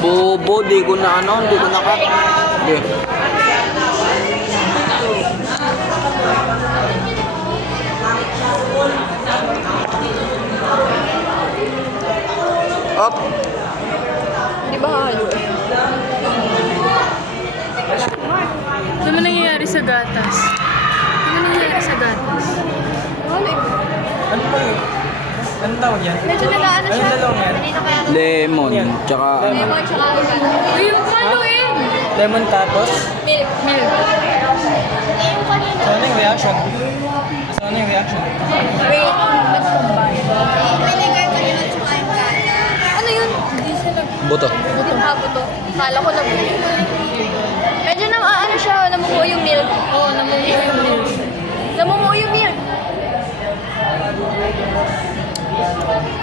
Bobo, di ko na ano, di ko na cut. Di. Up. Di ba hayo eh? Ano nangyayari sa gatas? Ano nangyayari sa gatas? Wala eh. Ano ba yun? Ano tawag yan? Medyo nag-ano siya. Ano dalawang yan? Kanina kaya Lemon, tsaka ano. lemon tsaka avocado. Uy, yung paluin! Lemon tapos? Milk. Milk. Yung kanina. So ano yung reaction? So ano yung reaction? Wait, nag-combine. Vinegar kanina tsaka yung gata. Ano yun? Hindi siya Buto. buto. Kala ko medyo na ano siya, namumuo yung milk. Oo, namumuo yung milk. Namumuo yung milk.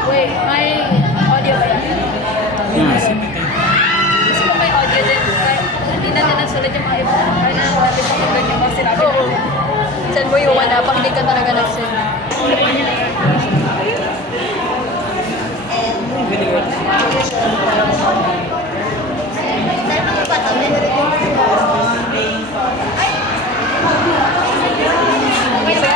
Wait, may audio ba yan? Gusto ko may audio din. Hindi na nasulat yung mga iba. Kaya na natin pakinggan yung mga sinabi. Oo. Send mo yung wala pag hindi ka talaga nag-send. Okay ba?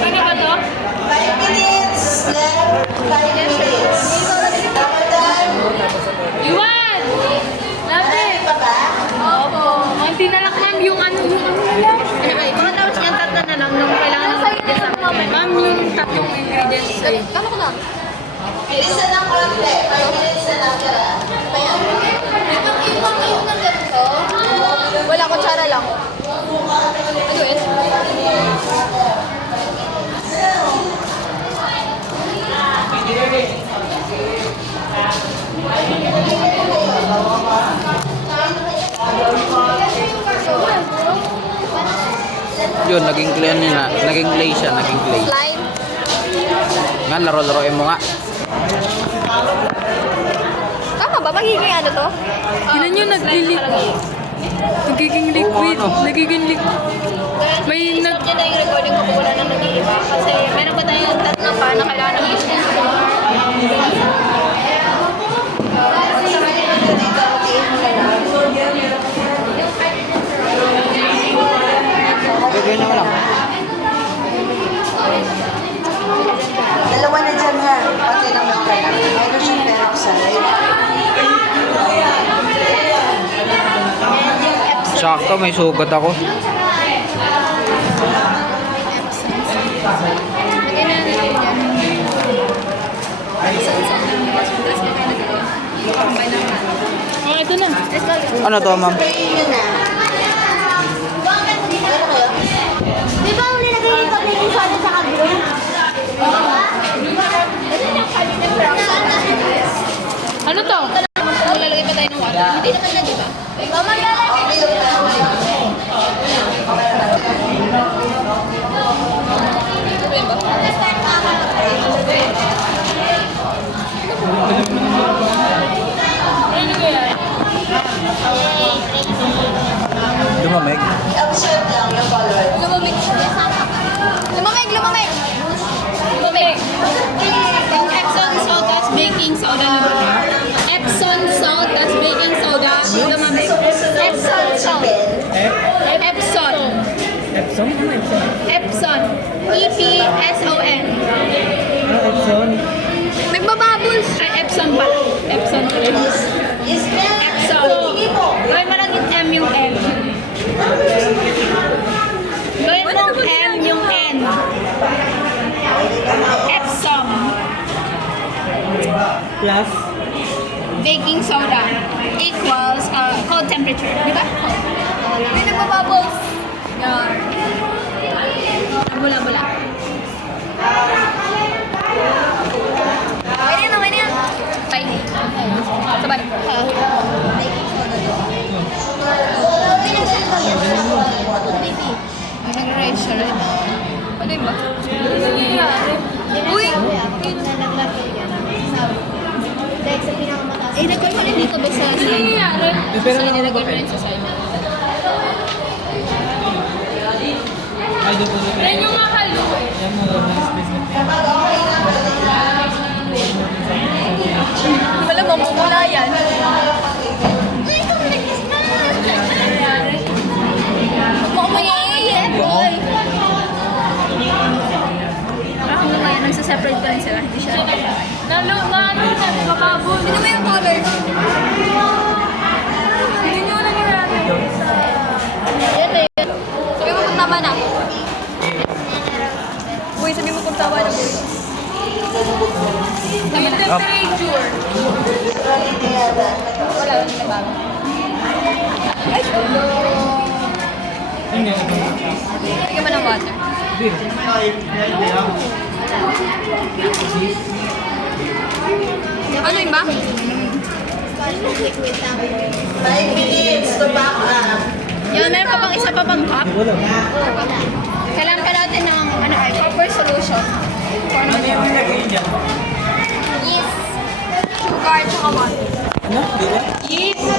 Ano ba to? 5 minutes left. 5 minutes. Tama time. Iwan! Lapit! Pa ba? Opo. Konti na lang, ma'am. Yung ano na lang. Anyway, mga tapos yung tatlo na lang nung kailangan ng ingredients sa mga Ma'am, yung tatlong ingredients. Kano ko lang? Isa ng konti. 5 minutes na lang tira. Pa yan. Ibang yung ng ganito. Wala, kutsara lang. Ano yun? Yun, naging clay na, naging clay siya, naging clay. Slime. Nga, laro-laroin mo nga. Tama ba? Magiging ano to? Tinan nyo, nagiging liquid. Nagiging liquid. May Stop nyo na yung recording ko kung wala nang nag-iiba. Kasi meron pa tayong tatlong pa na kailangan ng i-share. Gagawin na lang. Dalawa na dyan ha. Pati ng magkala. Hydrogen peroxide. Sakto, may sugat ako. Lagyan na natin yan. Oh, ito na. Ano to, ma'am? Sprayin nyo na. Di ba uli nagay yung pag-ibig sa sa kabilo? Ano to? Lalagay pa tayo ng water. Hindi naman na, di ba? Mama, lalagay. Lumamig. I-observe lang yung color. Lumamig. Lumamig. Yung Epsom salt tas baking soda naman. Epsom salt tas baking soda lumamig. Epsom salt. Epsom. Epsom? Ano Epsom? Epsom. E-P-S-O-N. Ano Epsom? Nagbabubbles. Ay, Epsom pala. Epsom pala. Smell. Epsom. Gawin mo lang yung M yung M. Gawin mo M yung N. Epsom. Plus? Baking soda equals cold temperature. Di ba? May nagbabubbles. Yan. Bula-bula. Okay na yan. Bye. Sabay. Nag-rise siya rin. Ano yun ba? Uy! Eh, nagkaroon ko rin dito ba sa Ano nangyayari? Pero sa ano nilagay ba? ko rin sa side. Ay, doon po. Yan yung mahalo eh. Yan mo, mas business. separate ko lang sila. Hindi siya. Ano na, makabul. Sino ba yung color? Hindi nyo nangyayari. Yan na yun. Sabi mo kung tama na. Boy, sabi mo kung tama na, boy. Yung temperature. Wala, hindi na bago. Ay, no. Hindi. Bigyan mo ng water. Ano yung ba? 5 minutes to back up. Yun, meron pa bang isa pa bang cup? Wala. Kailangan pa natin ng proper solution. Ano yung nilagay niya? Yes. Sugar, tsaka water. Ano? Di ba? Yeast.